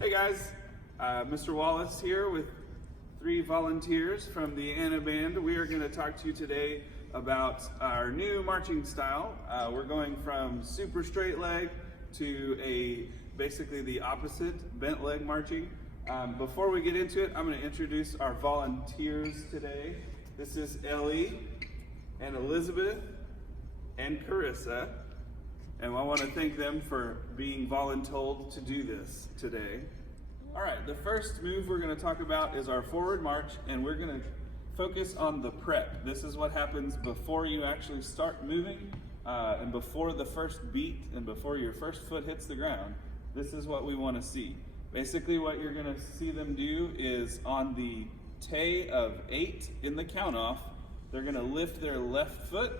Hey guys, Mr. Wallace here with 3 volunteers from the Anna Band. We are going to talk to you today about our new marching style. We're going from super straight leg to basically the opposite, bent leg marching. Before we get into it, I'm going to introduce our volunteers today. This is Ellie and Elizabeth and Carissa. And I want to thank them for being voluntold to do this today. All right, the first move we're going to talk about is our forward march, and we're going to focus on the prep. This is what happens before you actually start moving, and before the first beat, and before your first foot hits the ground. This is what we want to see. Basically, what you're going to see them do is on the tay of 8 in the count off, they're going to lift their left foot.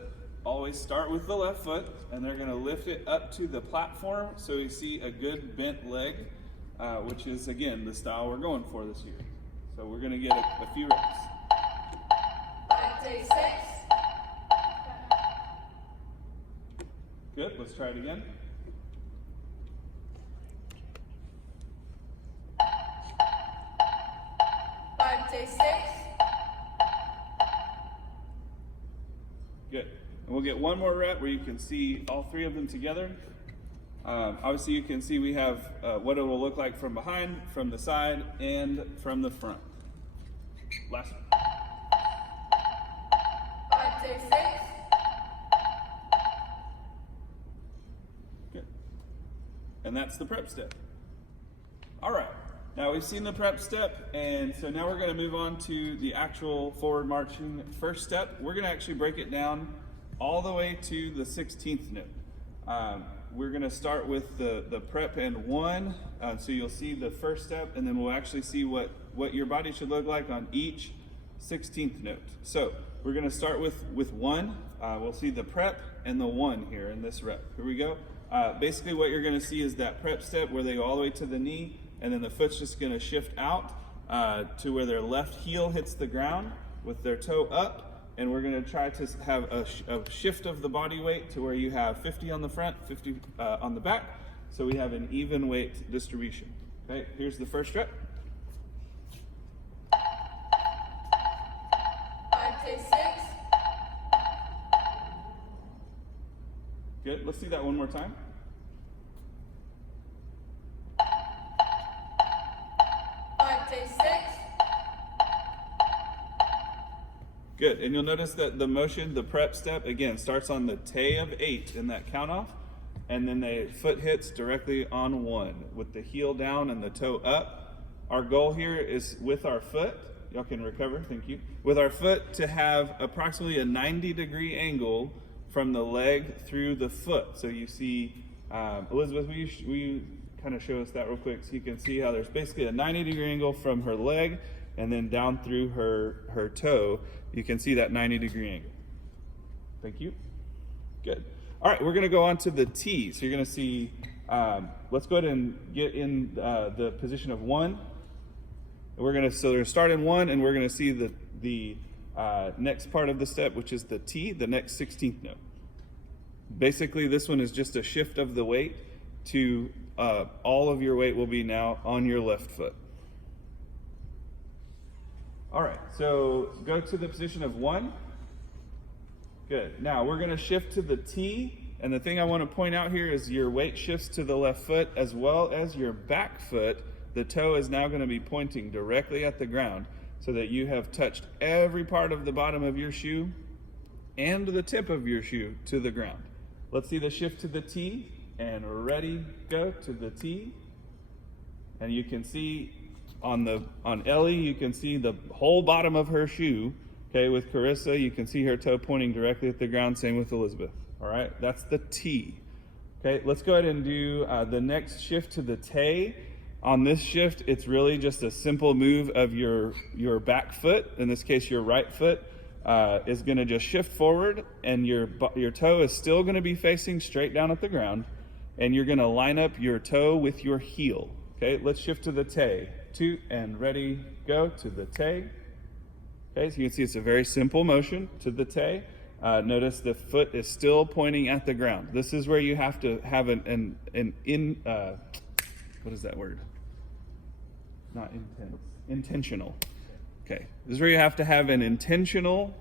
Always start with the left foot, and they're going to lift it up to the platform so you see a good bent leg, which is, again, the style we're going for this year. So we're going to get a few reps. 5, day 6. Good, let's try it again. Day 6. Good. And we'll get one more rep where you can see all 3 of them together. Obviously, you can see we have what it will look like from behind, from the side, and from the front. Last one. 5, day 6. Good. And that's the prep step. All right. Now we've seen the prep step, and so now we're going to move on to the actual forward marching first step. We're going to actually break it down all the way to the 16th note. We're going to start with the prep and 1, so you'll see the first step, and then we'll actually see what your body should look like on each 16th note. So we're going to start with 1. We'll see the prep and the 1 here in this rep. Here we go. Basically what you're going to see is that prep step where they go all the way to the knee, and then the foot's just going to shift out to where their left heel hits the ground with their toe up. And we're going to try to have a shift of the body weight to where you have 50 on the front, 50 on the back. So we have an even weight distribution. Okay, here's the first rep. 5, day 6. Good, let's do that one more time. 5, day 6. Good, and you'll notice that the motion, the prep step, again, starts on the tay of 8 in that count off, and then the foot hits directly on 1 with the heel down and the toe up. Our goal here is with our foot, y'all can recover, thank you, with our foot to have approximately a 90-degree angle from the leg through the foot. So you see, Elizabeth, will you kind of show us that real quick so you can see how there's basically a 90-degree angle from her leg and then down through her toe. You can see that 90-degree angle. Thank you. Good. All right, we're going to go on to the T. So you're going to see, let's go ahead and get in the position of 1. We're going to start in 1, and we're going to see the next part of the step, which is the T, the next 16th note. Basically, this one is just a shift of the weight to all of your weight will be now on your left foot. All right, so go to the position of 1. Good. Now we're going to shift to the T, and the thing I want to point out here is your weight shifts to the left foot as well as your back foot. The toe is now going to be pointing directly at the ground so that you have touched every part of the bottom of your shoe and the tip of your shoe to the ground. Let's see the shift to the T, and ready, go to the T. And you can see on Ellie, you can see the whole bottom of her shoe. Okay, with Carissa, you can see her toe pointing directly at the ground. Same with Elizabeth. All right, that's the T. Okay, let's go ahead and do the next shift to the tay. On this shift, it's really just a simple move of your back foot. In this case, your right foot is going to just shift forward, and your toe is still going to be facing straight down at the ground, and you're going to line up your toe with your heel. Okay, let's shift to the tay. 2, and ready, go to the tay. Okay, so you can see it's a very simple motion to the tay. Notice the foot is still pointing at the ground. This is where you have to have what is that word? Not intense. Intentional. Okay. This is where you have to have an intentional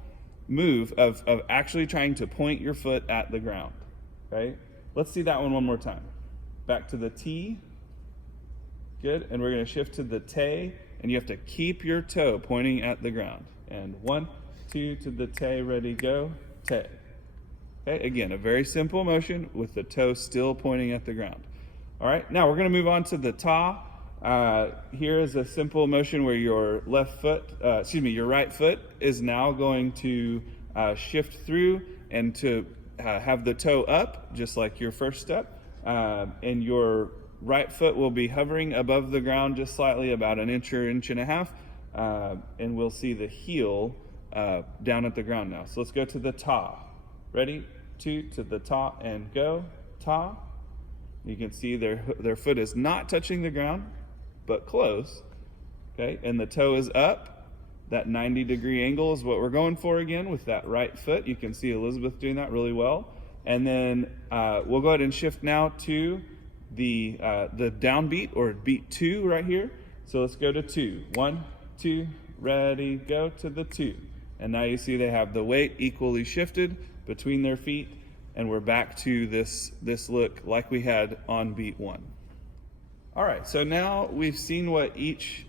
move of actually trying to point your foot at the ground. Okay? Let's see that one more time. Back to the T. Good. And we're going to shift to the te, and you have to keep your toe pointing at the ground. And 1, 2 to the te, ready, go, te. Okay, again, a very simple motion with the toe still pointing at the ground. All right, now we're going to move on to the ta. Here is a simple motion where your your right foot is now going to shift through and to have the toe up, just like your first step. And your right foot will be hovering above the ground just slightly, about an inch or inch and a half. And we'll see the heel down at the ground now. So let's go to the ta. Ready? 2 to the ta and go. Ta. You can see their foot is not touching the ground, but close. Okay, and the toe is up. That 90-degree angle is what we're going for again with that right foot. You can see Elizabeth doing that really well. And then we'll go ahead and shift now to the downbeat, or beat 2 right here. So let's go to 2. 1, 2, ready, go to the 2. And now you see they have the weight equally shifted between their feet, and we're back to this look like we had on beat 1. All right, so now we've seen what each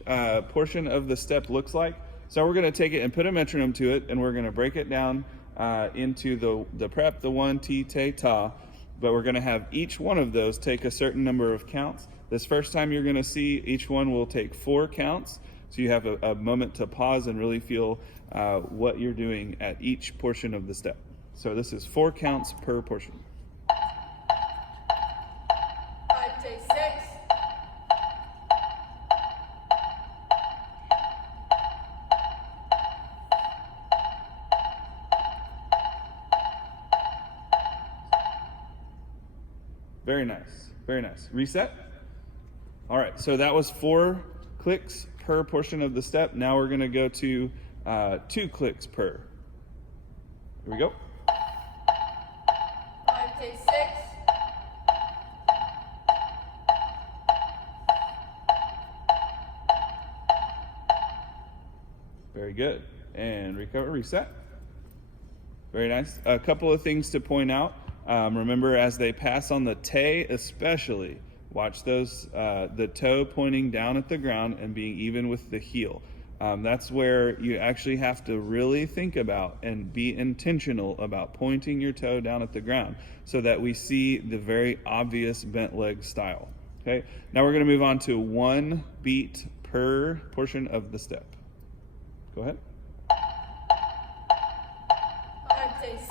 portion of the step looks like. So we're gonna take it and put a metronome to it, and we're gonna break it down into the prep, the 1, ti, te, ta, but we're gonna have each one of those take a certain number of counts. This first time you're gonna see each one will take 4 counts, so you have a moment to pause and really feel what you're doing at each portion of the step. So this is 4 counts per portion. 5 to 6. Very nice, very nice. Reset. All right, so that was 4 clicks per portion of the step. Now we're gonna go to 2 clicks per. Here we go. 5 to 6. Very good. And recover, reset. Very nice. A couple of things to point out. Remember, as they pass on the te especially, watch those, the toe pointing down at the ground and being even with the heel. That's where you actually have to really think about and be intentional about pointing your toe down at the ground so that we see the very obvious bent leg style. Okay, now we're going to move on to 1 beat per portion of the step. Go ahead. 5 to 6.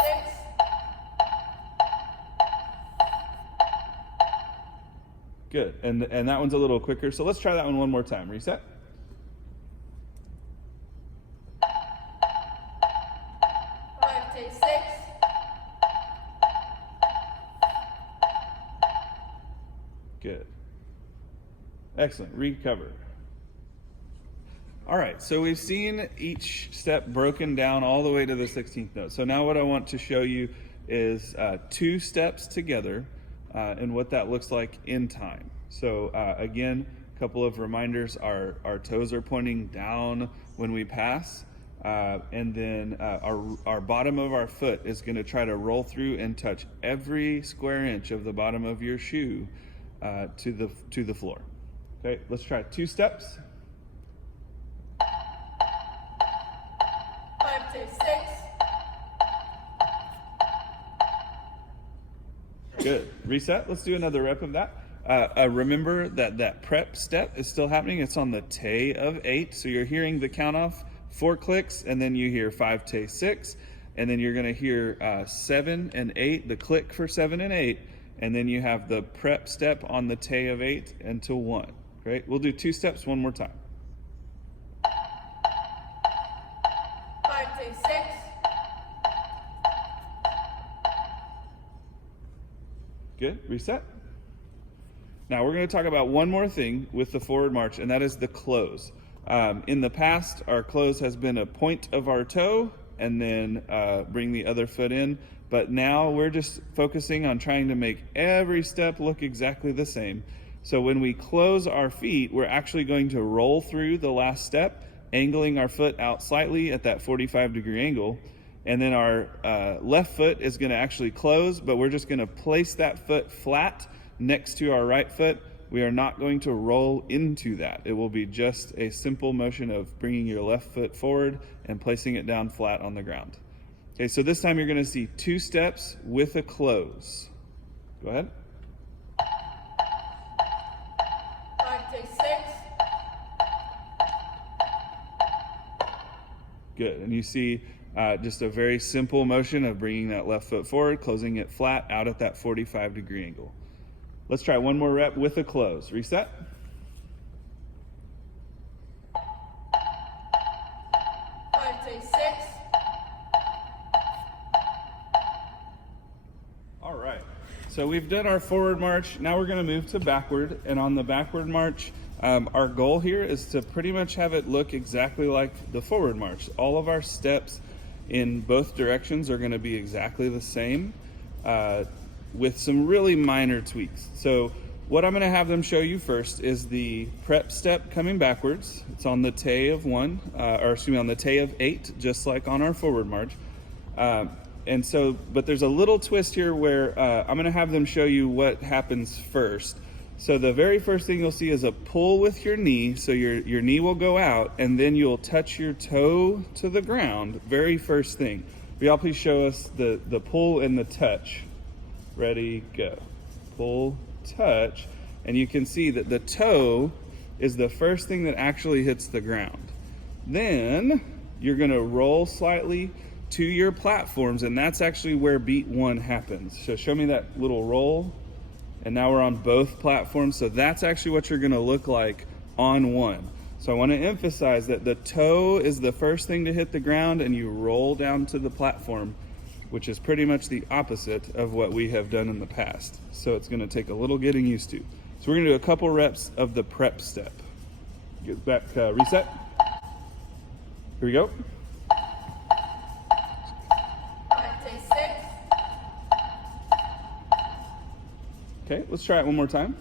Good, and that one's a little quicker, so let's try that one more time. Reset. 5 to 6. Good. Excellent. Recover. All right, so we've seen each step broken down all the way to the 16th note. So now what I want to show you is 2 steps together and what that looks like in time. So again, a couple of reminders. Our toes are pointing down when we pass, and then our bottom of our foot is going to try to roll through and touch every square inch of the bottom of your shoe to the floor. Okay, let's try 2 steps. 5 to 6. Good. Reset. Let's do another rep of that. Remember that prep step is still happening. It's on the te of 8. So you're hearing the count off 4 clicks, and then you hear 5 te 6, and then you're going to hear 7 and 8, the click for 7 and 8, and then you have the prep step on the te of 8 until 1. Great. We'll do 2 steps one more time. 5 to 6. Good. Reset. Now we're going to talk about one more thing with the forward march, and that is the close. In the past, our close has been a point of our toe and then bring the other foot in. But now we're just focusing on trying to make every step look exactly the same. So when we close our feet, we're actually going to roll through the last step, angling our foot out slightly at that 45-degree angle. And then our left foot is going to actually close, but we're just going to place that foot flat next to our right foot. We are not going to roll into that. It will be just a simple motion of bringing your left foot forward and placing it down flat on the ground. Okay, so this time you're going to see 2 steps with a close. Go ahead. 5 to 6. Good, and you see just a very simple motion of bringing that left foot forward, closing it flat out at that 45-degree angle. Let's try one more rep with a close. Reset. 5 to 6. All right, so we've done our forward march. Now we're going to move to backward, and on the backward march, our goal here is to pretty much have it look exactly like the forward march. All of our steps in both directions are going to be exactly the same, with some really minor tweaks. So what I'm going to have them show you first is the prep step coming backwards. It's on the Te of 1, on the Te of 8, just like on our forward march. But there's a little twist here where I'm going to have them show you what happens first. So the very first thing you'll see is a pull with your knee. So your knee will go out, and then you'll touch your toe to the ground. Very first thing. Will y'all please show us the pull and the touch? Ready, go. Pull, touch, and you can see that the toe is the first thing that actually hits the ground. Then you're going to roll slightly to your platforms, and that's actually where beat 1 happens. So show me that little roll, and now we're on both platforms. So that's actually what you're going to look like on 1. So I want to emphasize that the toe is the first thing to hit the ground, and you roll down to the platform, which is pretty much the opposite of what we have done in the past. So it's going to take a little getting used to. So we're going to do a couple reps of the prep step. Get back, reset. Here we go. 5 to 6. Okay, let's try it one more time.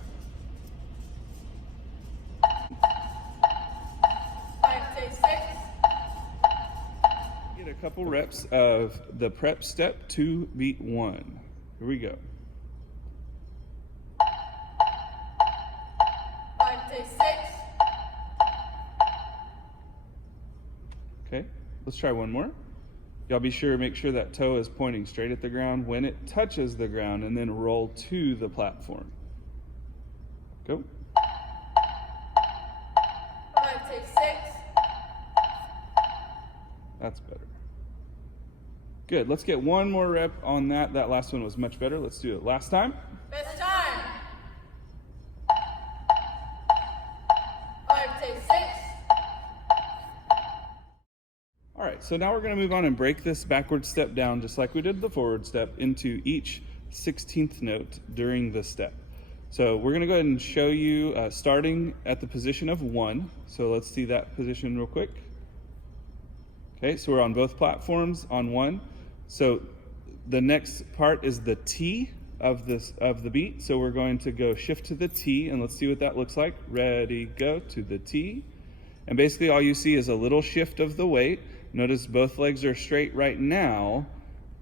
5 to 6. Get a couple reps of the prep step to beat 1. Here we go. 5 to 6. Okay, let's try one more. Y'all be sure, make sure that toe is pointing straight at the ground when it touches the ground, and then roll to the platform. Go. 5 to 6. That's better. Good, let's get one more rep on that. That last one was much better. Let's do it last time. Best time. 5 to 6. All right, so now we're going to move on and break this backward step down, just like we did the forward step, into each 16th note during the step. So we're going to go ahead and show you starting at the position of 1. So let's see that position real quick. Okay, so we're on both platforms on 1. So the next part is the T of the beat. So we're going to go shift to the T, and let's see what that looks like. Ready, go to the T. And basically all you see is a little shift of the weight. Notice both legs are straight right now,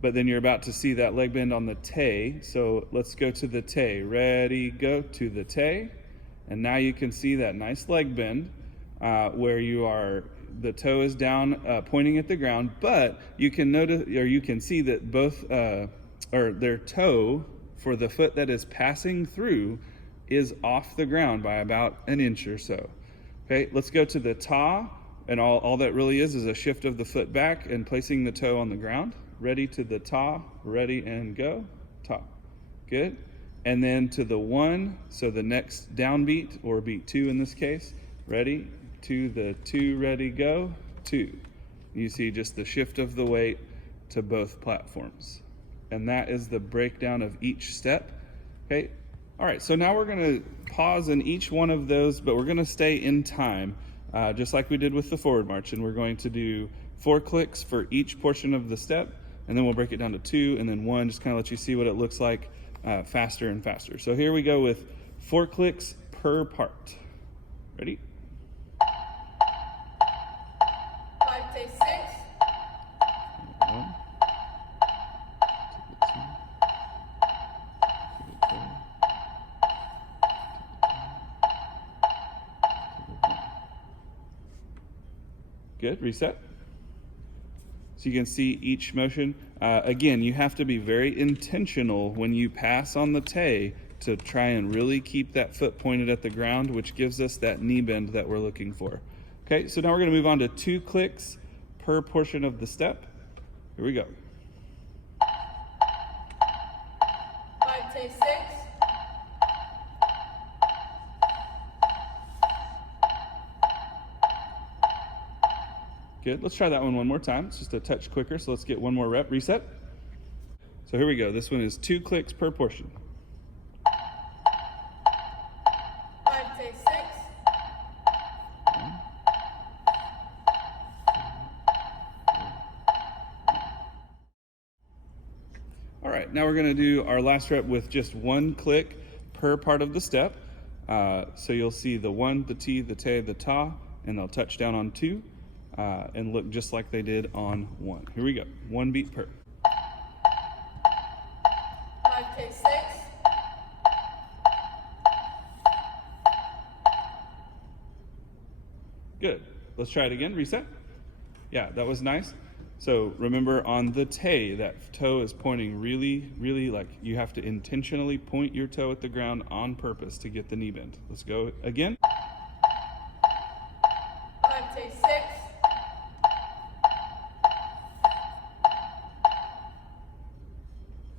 but then you're about to see that leg bend on the Te. So let's go to the Te. Ready, go to the Te. And now you can see that nice leg bend where the toe is down pointing at the ground, but you can notice, or you can see that both, their toe for the foot that is passing through is off the ground by about an inch or so. Okay, let's go to the Ta. And all that really is a shift of the foot back and placing the toe on the ground. Ready to the Ta, ready and go, Ta. Good. And then to the 1, so the next downbeat, or beat 2 in this case. Ready to the 2, ready, go, 2. You see just the shift of the weight to both platforms. And that is the breakdown of each step. Okay. All right, so now we're going to pause in each one of those, but we're going to stay in time. Just like we did with the forward march, and we're going to do 4 clicks for each portion of the step, and then we'll break it down to 2 and then 1, just kind of let you see what it looks like faster and faster. So here we go with 4 clicks per part. Ready? 5 takes 6. One. Good, reset. So you can see each motion. Again, you have to be very intentional when you pass on the tay to try and really keep that foot pointed at the ground, which gives us that knee bend that we're looking for. Okay, so now we're gonna move on to 2 clicks per portion of the step. Here we go. 5 takes 6. Good, let's try that one more time. It's just a touch quicker, so let's get one more rep, reset. So here we go, this one is 2 clicks per portion. 5 takes 6. All right, now we're gonna do our last rep with just 1 click per part of the step. So you'll see the 1, the T, the te, the ta, and they'll touch down on 2 and look just like they did on 1. Here we go, 1 beat per. 5 takes 6. Good, let's try it again, reset. Yeah, that was nice. So remember on the te, that toe is pointing really like you have to intentionally point your toe at the ground on purpose to get the knee bend. Let's go again. 5 takes 6.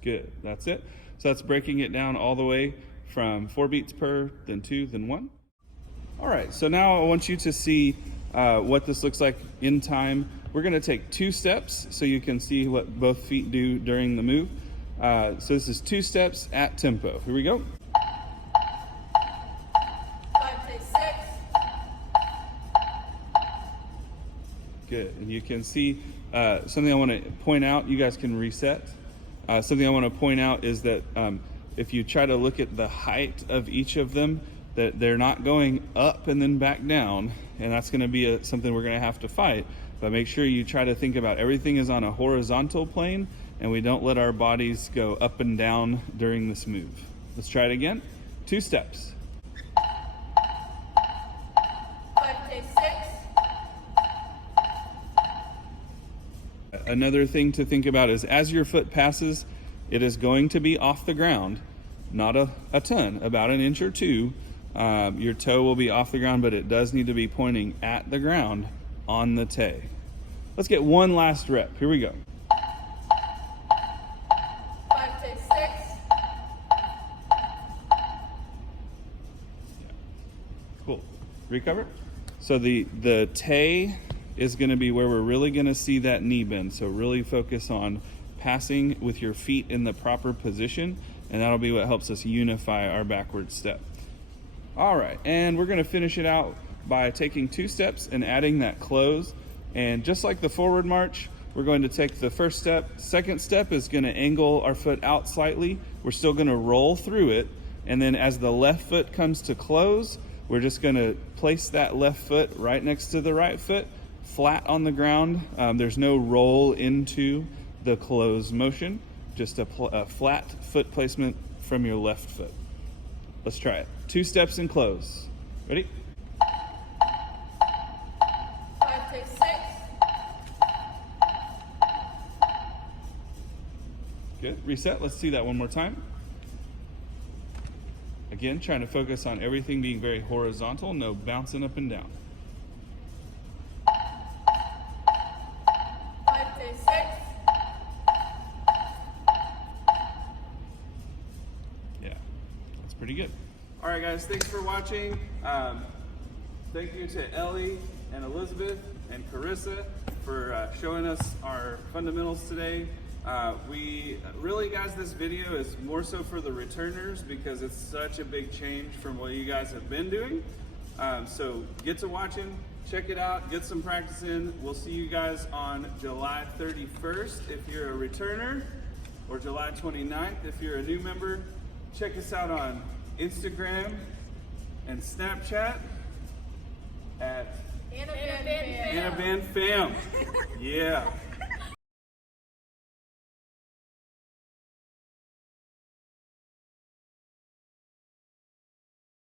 Good, that's it. So that's breaking it down all the way from 4 beats per, then 2, then 1. All right, so now I want you to see what this looks like in time. We're gonna take 2 steps so you can see what both feet do during the move. So this is 2 steps at tempo. Here we go. 5 takes 6. Good, and you can see something I wanna point out, you guys can reset. Something I wanna point out is that if you try to look at the height of each of them, that they're not going up and then back down, and that's gonna be something we're gonna have to fight. But make sure you try to think about everything is on a horizontal plane and we don't let our bodies go up and down during this move. Let's try it again. 2 steps. 5 takes 6. Another thing to think about is as your foot passes, it is going to be off the ground, not a ton, about 1 inch or 2. Your toe will be off the ground, but it does need to be pointing at the ground on the te. Let's get 1 last rep. Here we go. 5 takes 6. Cool. Recover. So the te is going to be where we're really going to see that knee bend. So really focus on passing with your feet in the proper position, and that'll be what helps us unify our backward step. All right, and we're going to finish it out by taking 2 steps and adding that close. And just like the forward march, we're going to take the first step. Second step is going to angle our foot out slightly. We're still going to roll through it. And then as the left foot comes to close, we're just going to place that left foot right next to the right foot, flat on the ground. There's no roll into the close motion, just a flat foot placement from your left foot. Let's try it. 2 steps and close. Ready? 5 takes 6. Good. Reset. Let's see that one more time. Again, trying to focus on everything being very horizontal, no bouncing up and down. 5 takes 6. Yeah, that's pretty good. All right, guys, thanks for watching. Thank you to Ellie and Elizabeth and Carissa for showing us our fundamentals today. We really, guys, this video is more so for the returners because it's such a big change from what you guys have been doing. So get to watching, check it out, get some practice in. We'll see you guys on July 31st if you're a returner, or July 29th if you're a new member. Check us out on Instagram, And Snapchat at Anna Van Fam. Anna Van Fam. Yeah.